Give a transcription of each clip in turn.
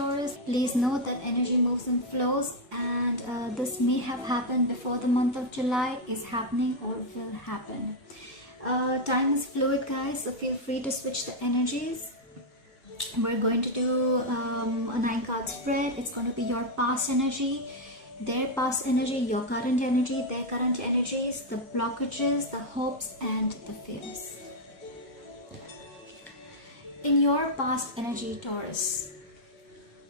Taurus. Please note that energy moves and flows, and this may have happened before the month of July, is happening or will happen. Time is fluid, guys, so feel free to switch the energies. We're going to do a 9-card spread. It's going to be your past energy, their past energy, your current energy, their current energies, the blockages, the hopes, and the fears. In your past energy, Taurus,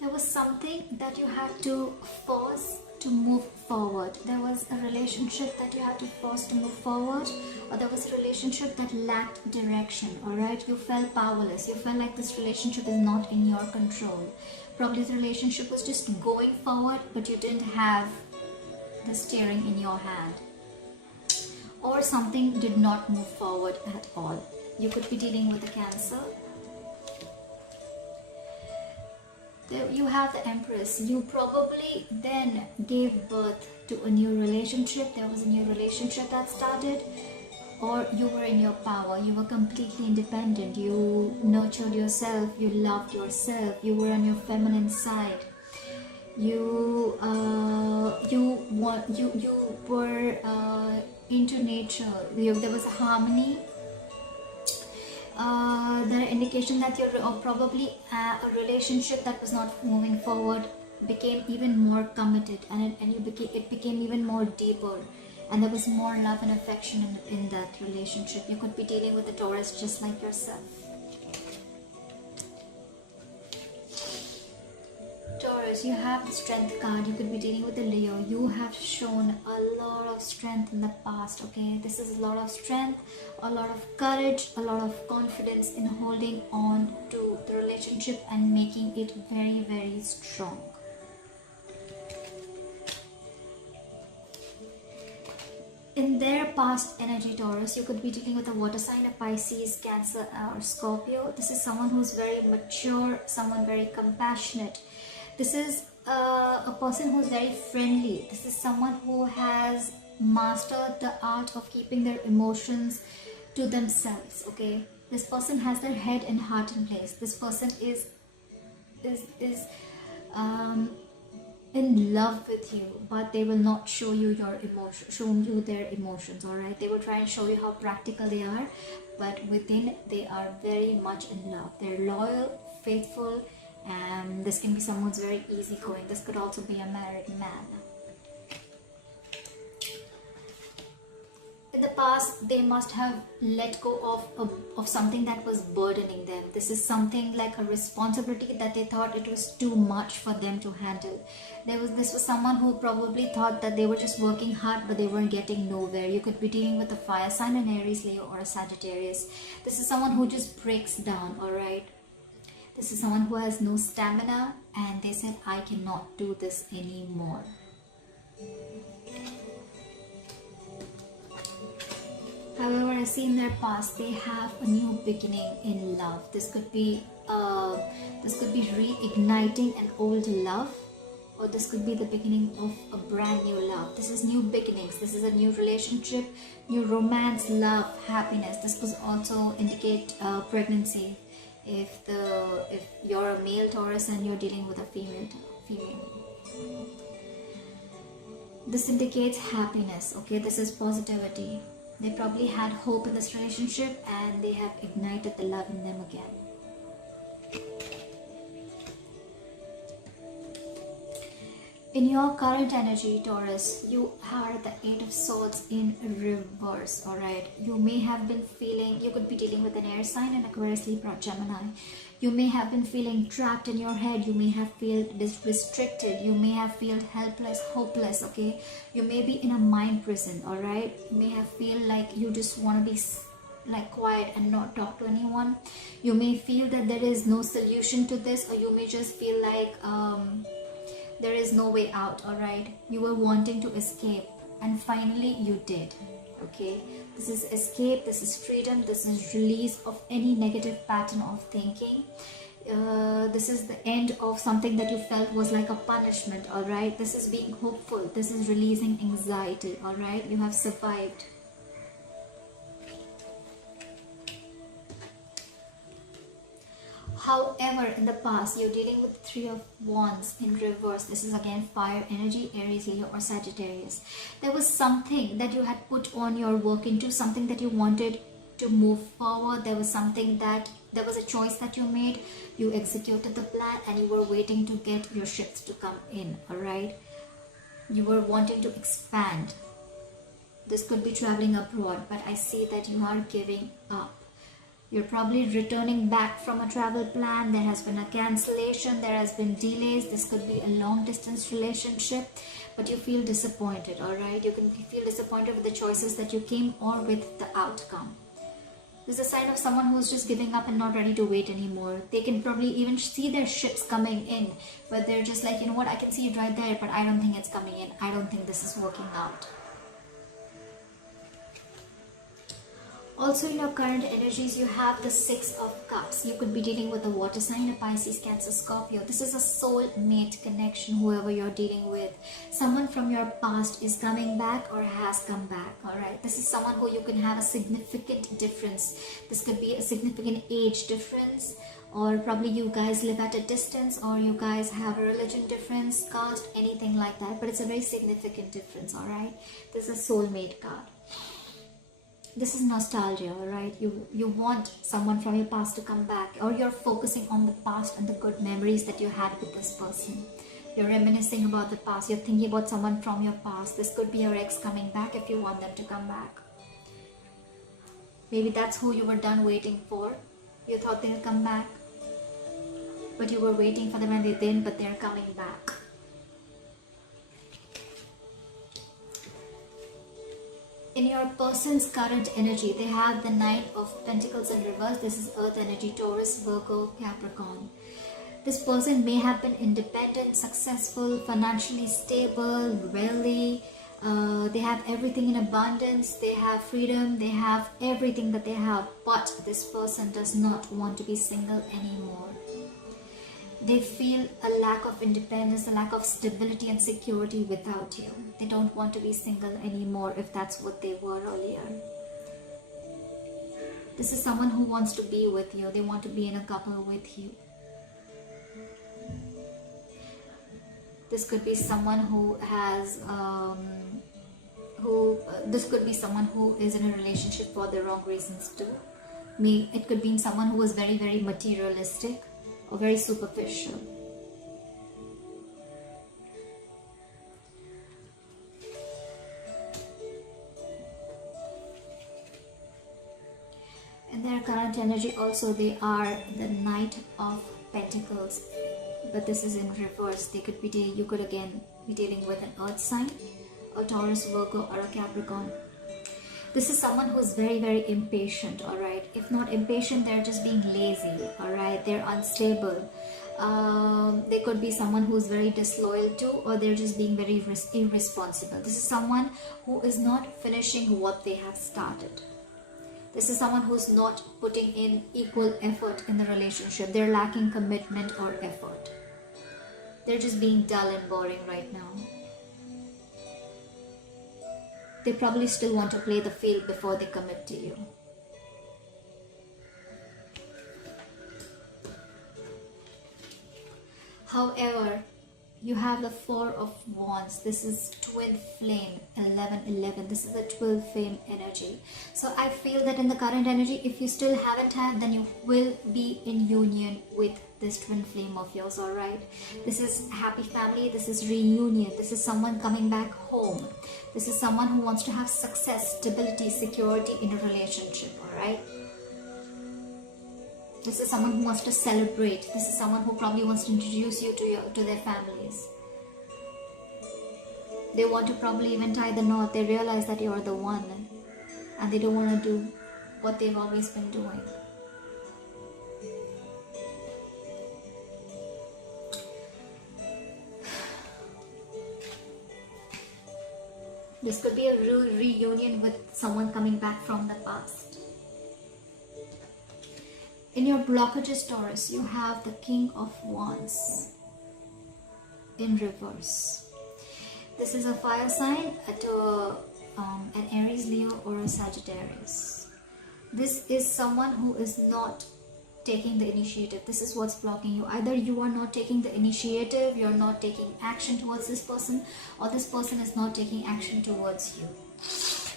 there was something that you had to force to move forward. There was a relationship that you had to force to move forward, or there was a relationship that lacked direction, alright? You felt powerless. You felt like this relationship is not in your control. Probably the relationship was just going forward, but you didn't have the steering in your hand. Or something did not move forward at all. You could be dealing with a Cancer. There you have the Empress. You probably then gave birth to a new relationship. There was a new relationship that started, or you were in your power. You were completely independent. You nurtured yourself. You loved yourself. You were on your feminine side. You were into nature. There was a harmony. There are indications that you're probably a relationship that was not moving forward became even more committed, and it became even more deeper, and there was more love and affection in that relationship. You could be dealing with a Taurus just like yourself. Taurus, you have the Strength card. You could be dealing with a Leo. You have shown a lot of strength in the past, okay? This is a lot of strength, a lot of courage, a lot of confidence in holding on to the relationship and making it very, very strong. In their past energy, Taurus, you could be dealing with a water sign, a Pisces, Cancer, or Scorpio. This is someone who's very mature, someone very compassionate. This is a person who's very friendly. This is someone who has mastered the art of keeping their emotions to themselves, okay? This person has their head and heart in place. This person is in love with you, but they will not show you their emotions, all right? They will try and show you how practical they are, but within they are very much in love. They're loyal, faithful, and this can be someone who's very easygoing. This could also be a married man. In the past, they must have let go of something that was burdening them. This is something like a responsibility that they thought it was too much for them to handle. This was someone who probably thought that they were just working hard, but they weren't getting nowhere. You could be dealing with a fire sign, an Aries, Leo, or a Sagittarius. This is someone who just breaks down, alright? This is someone who has no stamina, and they said, I cannot do this anymore. However, I see in their past they have a new beginning in love. This could be reigniting an old love, or this could be the beginning of a brand new love. This is new beginnings. This is a new relationship, new romance, love, happiness. This could also indicate pregnancy if you're a male Taurus and you're dealing with a female. This indicates happiness, okay? This is positivity. They probably had hope in this relationship and they have ignited the love in them again. In your current energy, Taurus, you are the Eight of Swords in reverse, alright? You may have been feeling, you could be dealing with an air sign, an Aquarius, Libra, Gemini. You may have been feeling trapped in your head. You may have felt restricted. You may have felt helpless, hopeless, okay? You may be in a mind prison, alright? You may have feel like you just want to be like quiet and not talk to anyone. You may feel that there is no solution to this, or you may just feel like there is no way out, alright? You were wanting to escape and finally you did, okay? This is escape, this is freedom, this is release of any negative pattern of thinking. This is the end of something that you felt was like a punishment, alright? This is being hopeful, this is releasing anxiety, alright? You have survived. However, in the past, you're dealing with Three of Wands in reverse. This is again fire energy, Aries, Leo or Sagittarius. There was something that you had put on your work into, something that you wanted to move forward. There was a choice that you made. You executed the plan and you were waiting to get your shifts to come in, alright? You were wanting to expand. This could be traveling abroad, but I see that you are giving up. You're probably returning back from a travel plan. There has been a cancellation. There has been delays. This could be a long distance relationship, but you feel disappointed, all right? You can feel disappointed with the choices that you came or with the outcome. This is a sign of someone who's just giving up and not ready to wait anymore. They can probably even see their ships coming in, but they're just like, you know what, I can see it right there, but I don't think it's coming in. I don't think this is working out. Also, in your current energies, you have the Six of Cups. You could be dealing with a water sign, a Pisces, Cancer, Scorpio. This is a soul-mate connection, whoever you're dealing with. Someone from your past is coming back or has come back, alright? This is someone who you can have a significant difference. This could be a significant age difference, or probably you guys live at a distance, or you guys have a religion difference, caste, anything like that. But it's a very significant difference, alright? This is a soulmate card. This is nostalgia, right? You want someone from your past to come back, or you're focusing on the past and the good memories that you had with this person. You're reminiscing about the past. You're thinking about someone from your past. This could be your ex coming back if you want them to come back. Maybe that's who you were done waiting for. You thought they'll come back, but you were waiting for them and they didn't, but they're coming back. In your person's current energy, they have the Nine of Pentacles in reverse. This is Earth energy, Taurus, Virgo, Capricorn. This person may have been independent, successful, financially stable, wealthy. They have everything in abundance. They have freedom. They have everything that they have. But this person does not want to be single anymore. They feel a lack of independence, a lack of stability and security without you. They don't want to be single anymore if that's what they were earlier. This is someone who wants to be with you. They want to be in a couple with you. This could be someone who has, this could be someone who is in a relationship for the wrong reasons too. It could be someone who is very, very materialistic or very superficial. In their current energy also, they are the Knight of Pentacles, but this is in reverse. They could be you could again be dealing with an Earth sign, a Taurus, Virgo or a Capricorn. This is someone who's very, very impatient, alright? If not impatient, they're just being lazy, alright? They're unstable. They could be someone who's very disloyal too, or they're just being very irresponsible. This is someone who is not finishing what they have started. This is someone who's not putting in equal effort in the relationship. They're lacking commitment or effort. They're just being dull and boring right now. They probably still want to play the field before they commit to you. However, you have the Four of Wands. This is twin flame, 11-11. This is a twin flame energy. So I feel that in the current energy, if you still haven't had, then you will be in union with this twin flame of yours, alright? This is happy family. This is reunion. This is someone coming back home. This is someone who wants to have success, stability, security in a relationship, alright? This is someone who wants to celebrate. This is someone who probably wants to introduce you to their families. They want to probably even tie the knot. They realize that you're the one and they don't want to do what they've always been doing. This could be a real reunion with someone coming back from the past. In your blockages, Taurus, you have the King of Wands in reverse. This is a fire sign, an Aries, Leo or a Sagittarius. This is someone who is not taking the initiative. This is what's blocking you. Either you are not taking the initiative, you're not taking action towards this person, or this person is not taking action towards you.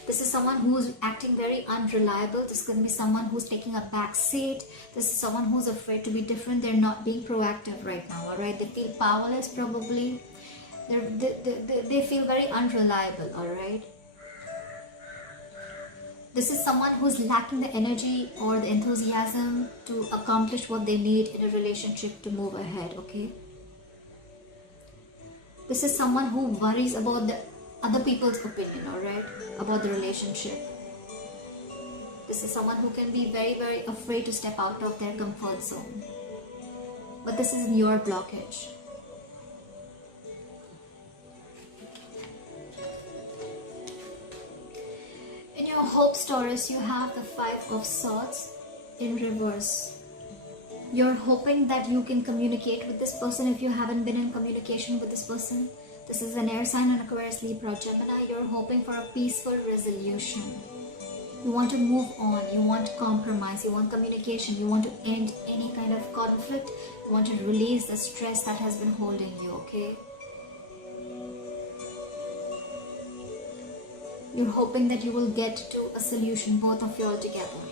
This is someone who's acting very unreliable. This could be someone who's taking a back seat. This is someone who's afraid to be different. They're not being proactive right now, all right? They feel powerless probably. They feel very unreliable, all right? This is someone who's lacking the energy or the enthusiasm to accomplish what they need in a relationship to move ahead, okay? This is someone who worries about the other people's opinion, all right, about the relationship. This is someone who can be very, very afraid to step out of their comfort zone. But this is your blockage. In your hopes, Taurus, you have the 5 of Swords in reverse. You're hoping that you can communicate with this person if you haven't been in communication with this person. This is an air sign, an Aquarius, Libra, Gemini. You're hoping for a peaceful resolution. You want to move on. You want compromise. You want communication. You want to end any kind of conflict. You want to release the stress that has been holding you, okay? You're hoping that you will get to a solution, both of you all together,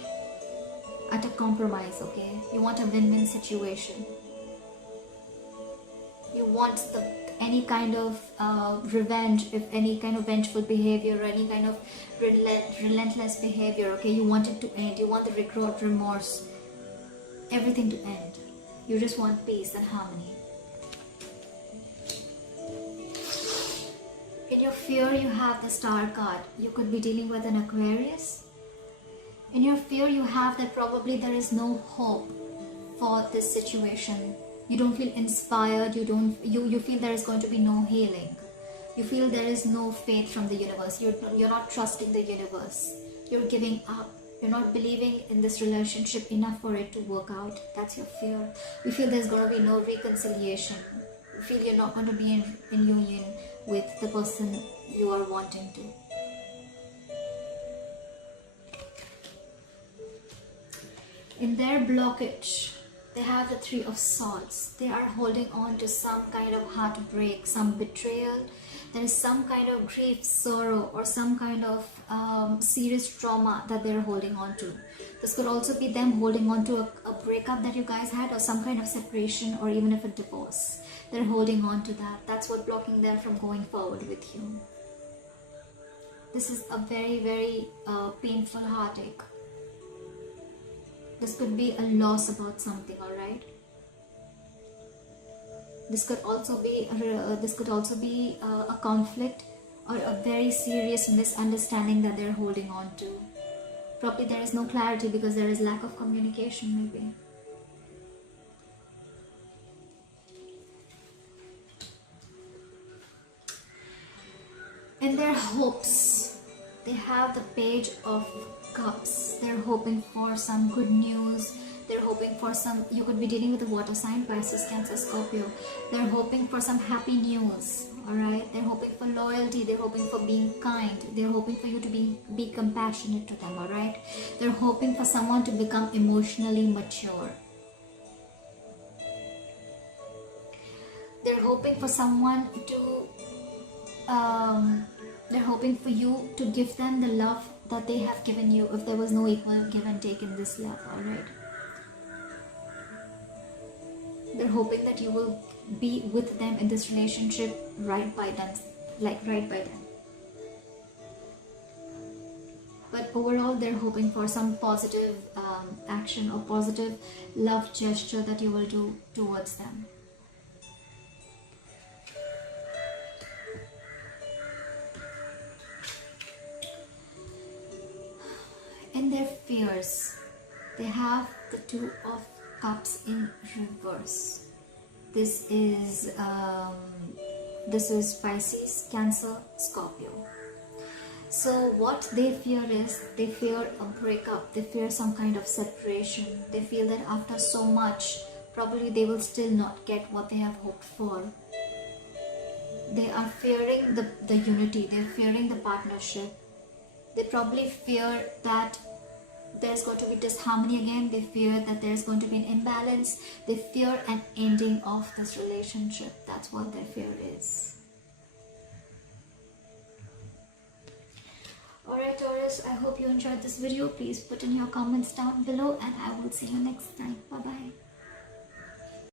at a compromise, okay? You want a win-win situation. You want any kind of revenge, if any kind of vengeful behavior or any kind of relentless behavior, okay? You want it to end. You want the regret, remorse, everything to end. You just want peace and harmony. In your fear, you have the Star card. You could be dealing with an Aquarius. In your fear, you have that probably there is no hope for this situation. You don't feel inspired. You feel there is going to be no healing. You feel there is no faith from the universe. You're not trusting the universe. You're giving up. You're not believing in this relationship enough for it to work out. That's your fear. You feel there's going to be no reconciliation. You feel you're not going to be in union with the person you are wanting to. In their blockage, they have the 3 of Swords. They are holding on to some kind of heartbreak, some betrayal. There is some kind of grief, sorrow, or some kind of serious trauma that they're holding on to. This could also be them holding on to a breakup that you guys had, or some kind of separation, or even if a divorce. They're holding on to that. That's what blocking them from going forward with you. This is a very, very painful heartache. This could be a loss about something, all right? This could also be a conflict or a very serious misunderstanding that they're holding on to. Probably there is no clarity because there is lack of communication, maybe. In their hopes, they have the Page of Cups. They're hoping for some good news. They're hoping for some, you could be dealing with a water sign, Pisces, Cancer, Scorpio. They're hoping for some happy news, alright? They're hoping for loyalty. They're hoping for being kind. They're hoping for you to be compassionate to them, alright? They're hoping for someone to become emotionally mature. They're hoping for someone to, they're hoping for you to give them the love that they have given you, if there was no equal give and take in this love, alright? They're hoping that you will be with them in this relationship right by them, like right by them. But overall, they're hoping for some positive action or positive love gesture that you will do towards them. In their fears, they have the 2 of Cups in reverse. This is Pisces, Cancer, Scorpio. So what they fear is, they fear a breakup. They fear some kind of separation. They feel that after so much, probably they will still not get what they have hoped for. They are fearing the unity. They're fearing the partnership. They probably fear that there's going to be disharmony again. They fear that there's going to be an imbalance. They fear an ending of this relationship. That's what their fear is. Alright Taurus, I hope you enjoyed this video. Please put in your comments down below and I will see you next time. Bye bye.